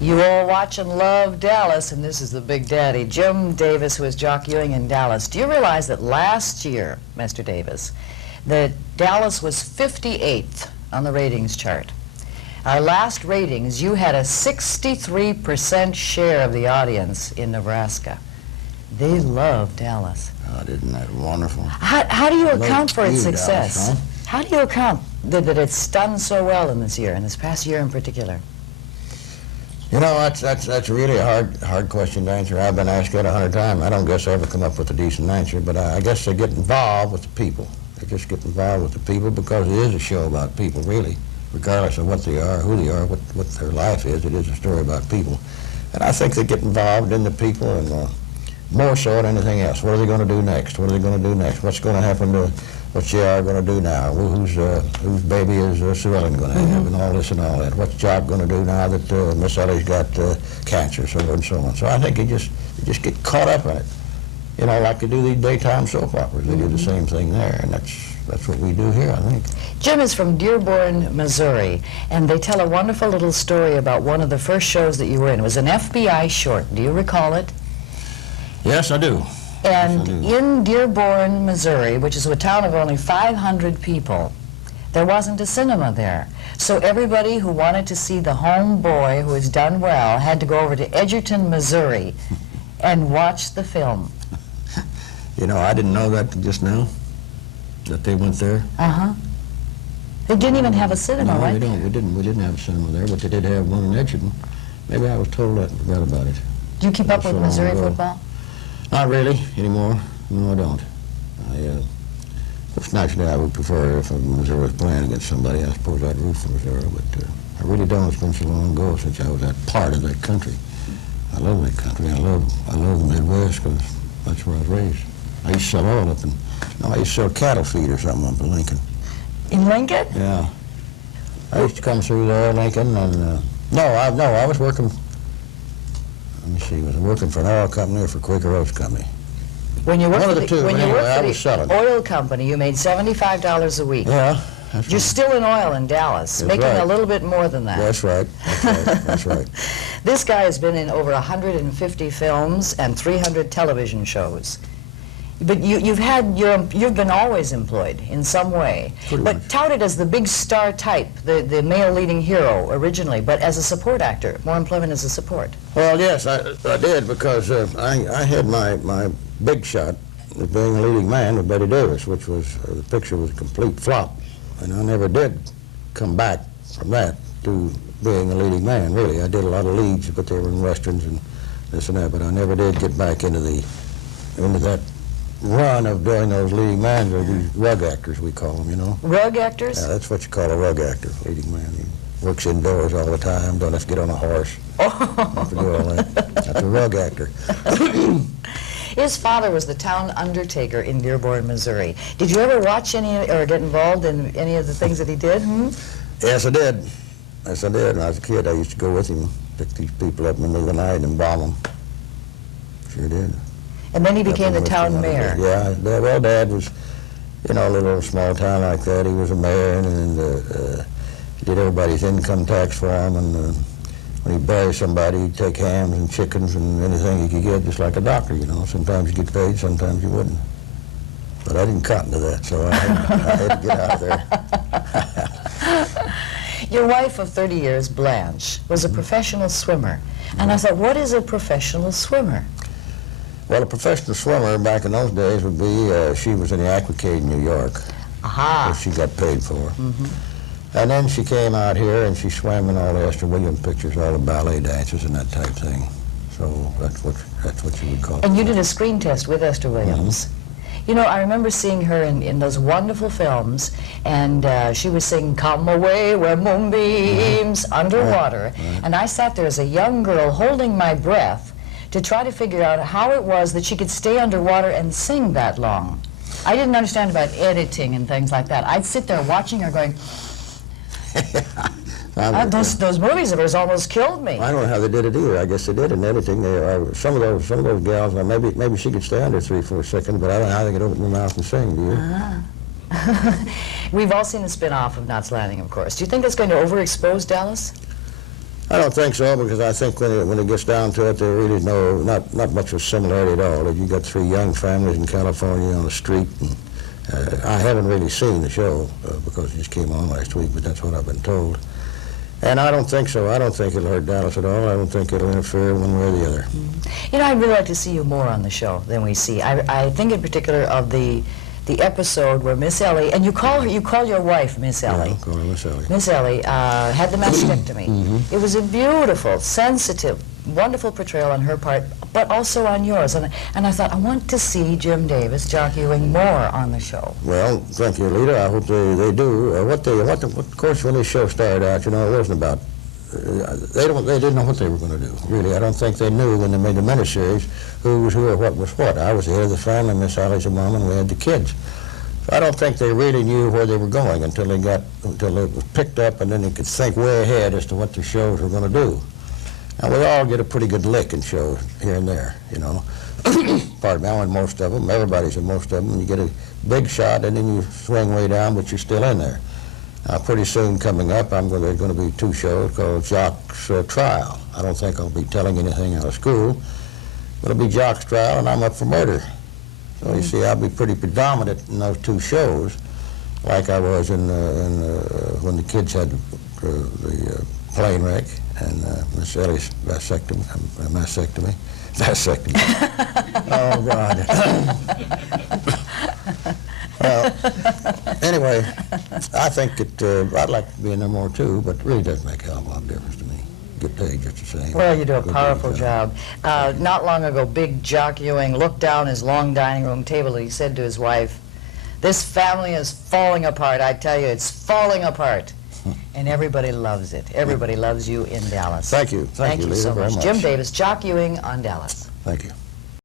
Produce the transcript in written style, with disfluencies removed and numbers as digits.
You all watch and love Dallas, and this is the Big Daddy, Jim Davis, who is jockeying in Dallas. Do you realize that last year, Mr. Davis, that Dallas was 58th on the ratings chart? Our last ratings, you had a 63% share of the audience in Nebraska. They love Dallas. Oh, isn't that wonderful? How do you account for its success? Dallas, huh? How do you account that it's done so well in this year, in this past year in particular? You know, that's really a hard question to answer. I've been asked that 100 times. I don't guess I ever come up with a decent answer, but I guess they get involved with the people. They just get involved with the people because it is a show about people, really, regardless of what they are, who they are, what their life is. It is a story about people. And I think they get involved in the people, and more so than anything else. What are they going to do next? What are they going to do next? What's going to happen to what they are going to do now? Whose baby is Sue Ellen going to have, and all this and all that? What's Job going to do now that Miss Ellie's got cancer, so on and so on? So I think you just get caught up in it. You know, like they do these daytime soap operas. They do the same thing there, and that's what we do here, I think. Jim is from Dearborn, Missouri, and they tell a wonderful little story about one of the first shows that you were in. It was an FBI short. Do you recall it? Yes, I do. And in Dearborn, Missouri, which is a town of only 500 people, there wasn't a cinema there. So everybody who wanted to see the homeboy who has done well had to go over to Edgerton, Missouri and watch the film. You know, I didn't know that just now, that they went there. Uh-huh. They didn't even have a cinema, no, right? No, we didn't have a cinema there, but they did have one in Edgerton. Maybe I was told that and forgot about it. Do you keep up with Missouri football? Not really anymore. No, I don't. Naturally, I would prefer if Missouri was playing against somebody. I suppose I'd root for Missouri, but I really don't. It's been so long ago since I was that part of that country. I love that country. I love the Midwest because that's where I was raised. I used to sell oil up in, I used to sell cattle feed or something up in Lincoln. In Lincoln? Yeah. I used to come through there, Lincoln, and I was working. Let me see, was I working for an oil company or for Quaker Oats Company? When you worked for the oil company, you made $75 a week. Yeah, that's You're right. still in oil in Dallas, That's making right. a little bit more than that. That's right. That's right. That's right. This guy has been in over 150 films and 300 television shows. But you've been always employed in some way, Pretty but much. touted as the big star type, the male leading hero originally, but as a support actor, more employment as a support. Well, yes, I did because I had my big shot of being a leading man with Betty Davis, which was, the picture was a complete flop. And I never did come back from that to being a leading man, really. I did a lot of leads, but they were in westerns and this and that, but I never did get back into that run of doing those leading men, or these rug actors, we call them, you know. Rug actors? Yeah, that's what you call a rug actor, leading man. He works indoors all the time, don't have to get on a horse. Don't have to do all that. That's a rug actor. His father was the town undertaker in Dearborn, Missouri. Did you ever watch any or get involved in any of the things that he did? Yes, I did. Yes, I did. When I was a kid, I used to go with him, pick these people up in the middle of the night and bomb them. Sure did. And then he became the town mayor. Yeah, well, Dad was, you know, a little small town like that. He was a mayor, and he did everybody's income tax for him, and when he'd bury somebody, he'd take hams and chickens and anything he could get, just like a doctor, you know. Sometimes you get paid, sometimes you wouldn't. But I didn't cotton to that, so I had to get out of there. Your wife of 30 years, Blanche, was a professional swimmer. And I thought, what is a professional swimmer? Well, a professional swimmer back in those days would be, she was in the Aquacade in New York, Aha. which she got paid for. And then she came out here and she swam in all the Esther Williams pictures, all the ballet dances and that type thing. So that's what you would call it. And you did a screen test with Esther Williams. You know, I remember seeing her in those wonderful films, and she was singing "Come Away Where Moonbeams" underwater. And I sat there as a young girl holding my breath to try to figure out how it was that she could stay underwater and sing that long. I didn't understand about editing and things like that. I'd sit there watching her going, those movies of hers almost killed me. I don't know how they did it either. I guess they did in editing. Some of those gals, maybe she could stay under 3-4 seconds, but I don't know how they could open their mouth and sing, do you? We've all seen the spin-off of Knots Landing, of course. Do you think that's going to overexpose Dallas? I don't think so, because I think when it gets down to it, there really not much of a similarity at all. You got three young families in California on the street, and I haven't really seen the show because it just came on last week, but that's what I've been told. And I don't think so. I don't think it'll hurt Dallas at all. I don't think it'll interfere one way or the other. You know, I'd really like to see you more on the show than we see. I think in particular of the episode where Miss Ellie, and you call your wife Miss Ellie. Yeah, I'll call her Miss Ellie. Miss Ellie had the mastectomy. It was a beautiful, sensitive, wonderful portrayal on her part, but also on yours. And I thought, I want to see Jim Davis jockeying more on the show. Well, thank you, Leta. I hope they do. Of course, when this show started out, you know, it wasn't about. They didn't know what they were going to do. Really, I don't think they knew when they made the miniseries who was who or what was what. I was the head of the family, Miss Allie's a mom, and we had the kids. So I don't think they really knew where they were going until it was picked up, and then they could think way ahead as to what the shows were going to do. And we all get a pretty good lick in shows here and there, you know. Pardon me, I'm in most of them. Everybody's in most of them. You get a big shot, and then you swing way down, but you're still in there. Pretty soon coming up, there's going to be two shows called Jock's Trial. I don't think I'll be telling anything out of school, but it'll be Jock's Trial, and I'm up for murder. So you see, I'll be pretty predominant in those two shows, like I was when the kids had the plane wreck and Miss Ellie's vasectomy. Oh, God. Well, anyway, I think I'd like to be in there more too, but it really doesn't make a hell of a lot of difference to me. Get paid just the same. Well, you do a powerful job. Not long ago, Big Jock Ewing looked down his long dining room table and he said to his wife, "This family is falling apart. I tell you, it's falling apart." And everybody loves it. Everybody loves you in Dallas. Thank you. Thank you Leta, so very much. Jim Davis, Jock Ewing on Dallas. Thank you.